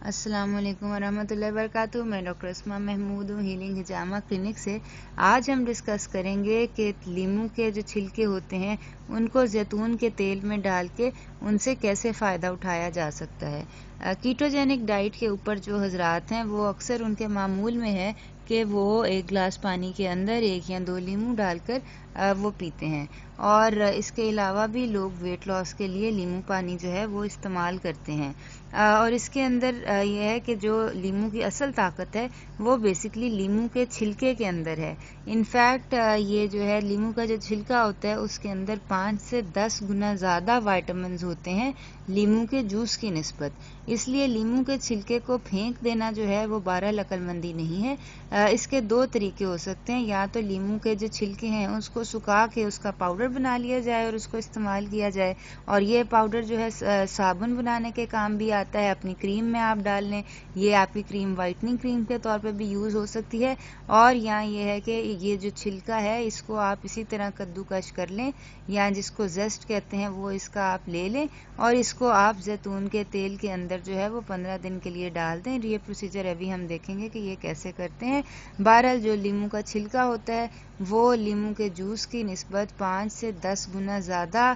अस्सलाम वालेकुम वरहमतुल्लाहि वबरकातुहू। मैं डॉक्टर अस्मा महमूद हूँ हीलिंग हिजामा क्लिनिक से। आज हम डिस्कस करेंगे कि लीमू के जो छिलके होते हैं उनको जैतून के तेल में डाल के उनसे कैसे फ़ायदा उठाया जा सकता है। कीटोजेनिक डाइट के ऊपर जो हजरात हैं वो अक्सर उनके मामूल में है कि वो एक गिलास पानी के अंदर 1 या 2 लीमू डालकर वो पीते हैं, और इसके अलावा भी लोग वेट लॉस के लिए लीमू पानी जो है वो इस्तेमाल करते हैं। और इसके अंदर यह है कि जो लीमू की असल ताकत है वो बेसिकली लीमू के छिलके के अंदर है। इनफैक्ट ये जो है लीमू का जो छिलका होता है उसके अंदर 5 से 10 गुना ज़्यादा वाइटामिन होते हैं लीमू के जूस की निस्बत। इसलिए लीमू के छिलके को फेंक देना जो है वो 12 अक्लमंदी नहीं है। इसके 2 तरीके हो सकते हैं, या तो लीमू के जो छिलके हैं उसको सुखा के उसका पाउडर बना लिया जाए और उसको इस्तेमाल किया जाए, और ये पाउडर जो है साबुन बनाने के काम भी आता है, अपनी क्रीम में आप डाल लें, ये आपकी क्रीम वाइटनिंग क्रीम के तौर पे भी यूज़ हो सकती है। और यहाँ ये है कि ये जो छिलका है इसको आप इसी तरह कद्दूकश कर लें, या जिसको जेस्ट कहते हैं वो इसका आप ले लें और इसको आप जैतून के तेल के अंदर जो है वो 15 दिन के लिए डाल दें। ये प्रोसीजर अभी हम देखेंगे कि ये कैसे करते हैं। बहरहाल जो लीमू का छिलका होता है वो लीमू के जूस की निस्बत 5 से 10 गुना ज़्यादा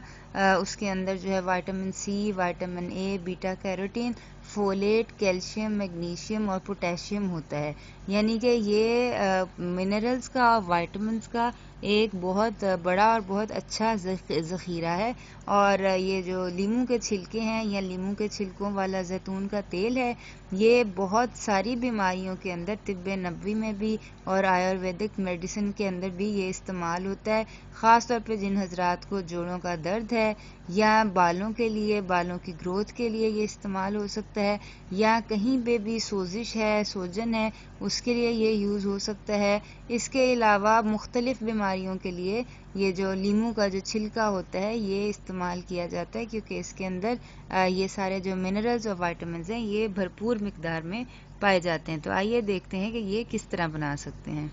उसके अंदर जो है vitamin C, vitamin A, beta carotene, folate, calcium, magnesium और पोटेशियम होता है। यानी कि ये मिनरल्स का और वाइटामिन्स का एक बहुत बड़ा और बहुत अच्छा ज़ख़ीरा है। और ये जो लीमू के छिलके हैं या लीमू के छिलकों वाला जैतून का तेल है, ये बहुत सारी बीमारियों के अंदर तिब्बे नबवी में भी और आयुर्वेदिक मेडिसिन के अंदर भी ये इस्तेमाल होता है। ख़ास तौर पे जिन हजरात को जोड़ों का दर्द है या बालों के लिए, बालों की ग्रोथ के लिए ये इस्तेमाल हो सकता है, या कहीं पे भी सोजिश है, सोजन है, उसके लिए ये यूज़ हो सकता है। इसके अलावा मुख्तलिफ बीमारियों के लिए ये जो लीमू का जो छिलका होता है ये इस्तेमाल किया जाता है, क्योंकि इसके अंदर ये सारे जो मिनरल्स और वाइटामिन हैं ये भरपूर मिकदार में पाए जाते हैं। तो आइए देखते हैं कि ये किस तरह बना सकते हैं।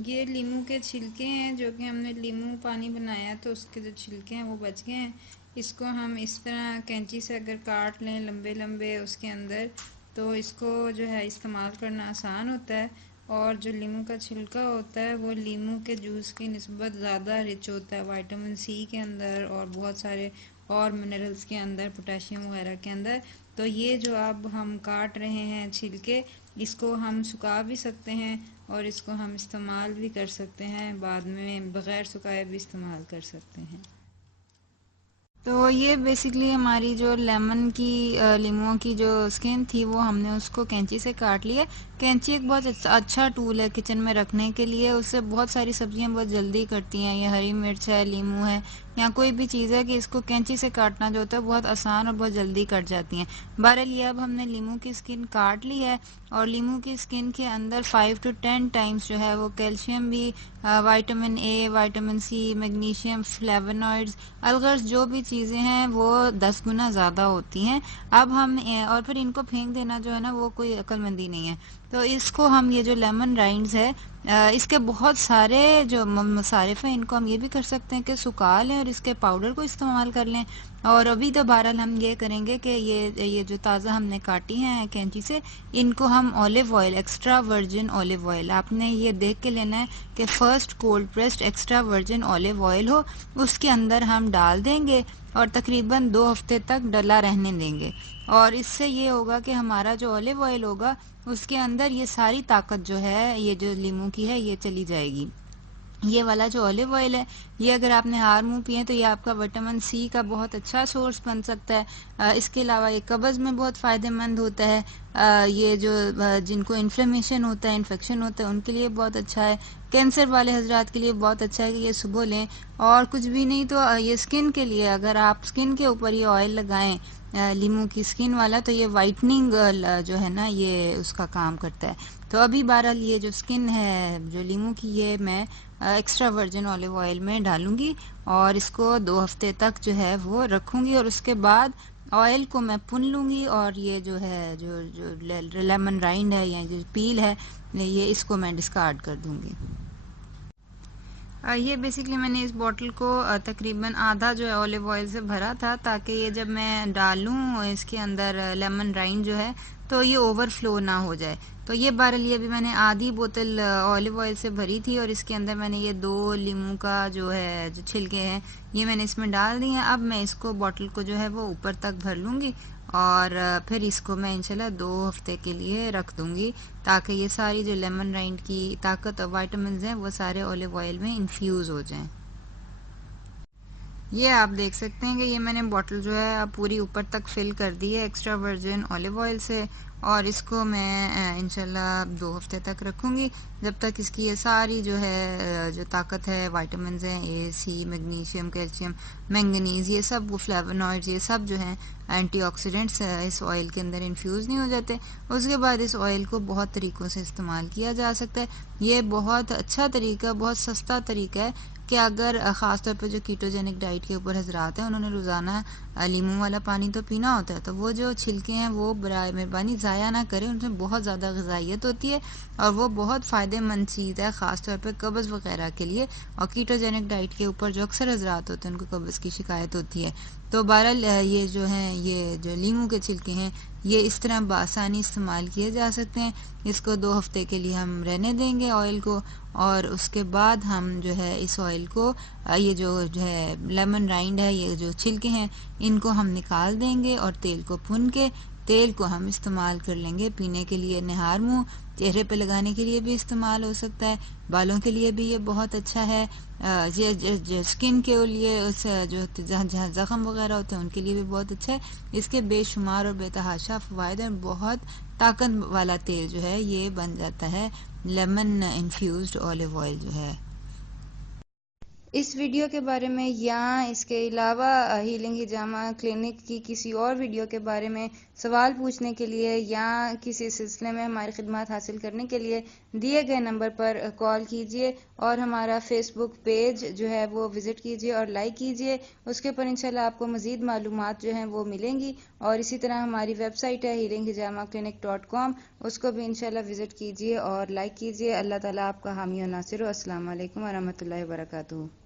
ये लीमू के छिलके हैं, जो कि हमने लीमू पानी बनाया तो उसके जो छिलके हैं वो बच गए हैं। इसको हम इस तरह कैंची से अगर काट लें लंबे लंबे उसके अंदर, तो इसको जो है इस्तेमाल करना आसान होता है। और जो लीमू का छिलका होता है वो लीमू के जूस की निस्बत ज़्यादा रिच होता है विटामिन सी के अंदर और बहुत सारे और मिनरल्स के अंदर, पोटेशियम वगैरह के अंदर। तो ये जो अब हम काट रहे हैं छिलके, इसको हम सुखा भी सकते हैं और इसको हम इस्तेमाल भी कर सकते हैं, बाद में बग़ैर सुखाए भी इस्तेमाल कर सकते हैं। तो ये बेसिकली हमारी जो लेमन की लीमुओं की जो स्किन थी वो हमने उसको कैंची से काट लिया। कैंची एक बहुत अच्छा टूल है किचन में रखने के लिए, उससे बहुत सारी सब्जियां बहुत जल्दी कटती हैं। ये हरी मिर्च है, लीमू है, या कोई भी चीज़ है कि इसको कैंची से काटना जो होता है बहुत आसान और बहुत जल्दी कट जाती हैं। बहरहाल ये अब हमने लीमू की स्किन काट ली है, और लीमू की स्किन के अंदर 5 to 10 टाइम्स जो है वो कैल्शियम भी, vitamin A, vitamin C, magnesium, flavonoids, अलगर्स जो भी चीज़ें हैं वो 10 गुना ज़्यादा होती हैं। अब हम और फिर इनको फेंक देना जो है ना वो कोई अक्लमंदी नहीं है। तो इसको हम ये जो लेमन राइंड्स है, इसके बहुत सारे जो मसारिफ हैं इनको हम ये भी कर सकते हैं कि सुखा लें और इसके पाउडर को इस्तेमाल कर लें। और अभी तो बहरहाल हम ये करेंगे कि ये जो ताज़ा हमने काटी हैं कैंची से, इनको हम olive oil, extra virgin olive oil, आपने ये देख के लेना है कि first cold pressed extra virgin olive oil हो, उसके अंदर हम डाल देंगे और तकरीबन 2 हफ्ते तक डला रहने देंगे। और इससे ये होगा कि हमारा जो ऑलिव ऑयल होगा उसके अंदर ये सारी ताकत जो है ये जो लीमू की है ये चली जाएगी। ये वाला जो ऑलिव ऑयल है, ये अगर आपने हार मुंह पिए तो ये आपका विटामिन सी का बहुत अच्छा सोर्स बन सकता है। इसके अलावा ये कब्ज़ में बहुत फ़ायदेमंद होता है। ये जो जिनको इन्फ्लेमेशन होता है, इन्फेक्शन होता है, उनके लिए बहुत अच्छा है। कैंसर वाले हजरात के लिए बहुत अच्छा है कि ये सुबह लें। और कुछ भी नहीं तो ये स्किन के लिए, अगर आप स्किन के ऊपर ये ऑयल लगाएं लीमू की स्किन वाला, तो ये वाइटनिंग जो है ना ये उसका काम करता है। तो अभी बहरहाल ये जो स्किन है जो लीमू की, ये मैं एक्स्ट्रा वर्जिन ऑलिव ऑयल में डालूंगी और इसको 2 हफ्ते तक जो है वो रखूंगी, और उसके बाद ऑयल को मैं पुन लूंगी और ये जो है जो जो लेमन राइंड है या जो पील है ये इसको मैं डिस्कार्ड कर दूंगी। یہ بیسکلی میں نے اس بوٹل کو تقریباً آدھا جو ہے اولیو آئل سے بھرا تھا، تاکہ یہ جب میں ڈالوں اس کے اندر لیمن رائن جو ہے تو یہ اوور فلو نہ ہو جائے. تو یہ بہرحال یہ بھی میں نے آدھی بوتل اولیو آئل سے بھری تھی، اور اس کے اندر میں نے یہ 2 لیموں کا جو ہے جو چھلکے ہیں یہ میں نے اس میں ڈال دی ہیں. اب میں اس کو بوٹل کو جو ہے وہ اوپر تک بھر لوں گی، اور پھر اس کو میں انشاءاللہ 2 ہفتے کے لیے رکھ دوں گی، تاکہ یہ ساری جو لیمن رائنڈ کی طاقت اور وائٹامنز ہیں وہ سارے اولیو آئل میں انفیوز ہو جائیں. یہ آپ دیکھ سکتے ہیں کہ یہ میں نے بوٹل جو ہے اب پوری اوپر تک فل کر دی ہے ایکسٹرا ورجن اولیو آئل سے، اور اس کو میں انشاءاللہ 2 ہفتے تک رکھوں گی، جب تک اس کی یہ ساری جو ہے جو طاقت ہے، وائٹامنز ہیں، اے سی، میگنیشیم، کیلشیم، مینگنیز، یہ سب وہ فلیونوائڈز یہ سب جو ہیں اینٹی آکسیڈنٹس اس آئل کے اندر انفیوز نہیں ہو جاتے. اس کے بعد اس آئل کو بہت طریقوں سے استعمال کیا جا سکتا ہے. یہ بہت اچھا طریقہ، بہت سستا طریقہ ہے کہ اگر خاص طور پہ جو کیٹوجینک ڈائٹ کے اوپر حضرات ہیں، انہوں نے روزانہ لیموں والا پانی تو پینا ہوتا ہے، تو وہ جو چھلکے ہیں وہ برائے مہربانی ضائع نہ کریں، ان میں بہت زیادہ غذائیت ہوتی ہے اور وہ بہت فائدہ مند چیز ہے، خاص طور پہ قبض وغیرہ کے لیے. اور کیٹوجینک ڈائٹ کے اوپر جو اکثر حضرات ہوتے ہیں ان کو قبض کی شکایت ہوتی ہے. تو بہرحال یہ جو ہیں یہ جو لیموں کے چھلکے ہیں یہ اس طرح بآسانی استعمال کیے جا سکتے ہیں. اس کو 2 ہفتے کے لیے ہم رہنے دیں گے آئل کو، اور اس کے بعد ہم جو ہے اس آئل کو یہ جو ہے لیمن رائنڈ ہے، یہ جو چھلکے ہیں ان کو ہم نکال دیں گے، اور تیل کو بھن کے تیل کو ہم استعمال کر لیں گے پینے کے لیے، نہار منہ، چہرے پہ لگانے کے لیے بھی استعمال ہو سکتا ہے، بالوں کے لیے بھی یہ بہت اچھا ہے، اسکن کے لیے جو جہاں زخم وغیرہ ہوتے ہیں ان کے لیے بھی بہت اچھا ہے. اس کے بے شمار اور بے تحاشا فوائد ہیں. بہت طاقت والا تیل جو ہے یہ بن جاتا ہے لیمن انفیوزڈ اولیو آئل جو ہے. اس ویڈیو کے بارے میں یا اس کے علاوہ ہیلنگ ہجامہ کلینک کی کسی اور ویڈیو کے بارے میں سوال پوچھنے کے لیے یا کسی سلسلے میں ہماری خدمات حاصل کرنے کے لیے دیے گئے نمبر پر کال کیجیے، اور ہمارا فیس بک پیج جو ہے وہ وزٹ کیجیے اور لائک کیجیے. اس کے اوپر انشاءاللہ آپ کو مزید معلومات جو ہیں وہ ملیں گی، اور اسی طرح ہماری ویب سائٹ ہے healinghijamaklinik.com، اس کو بھی انشاءاللہ وزٹ کیجیے اور لائک کیجیے. اللہ تعالیٰ آپ کا حامی و ناصر ہو. السلام علیکم ورحمۃ اللہ وبرکاتہ.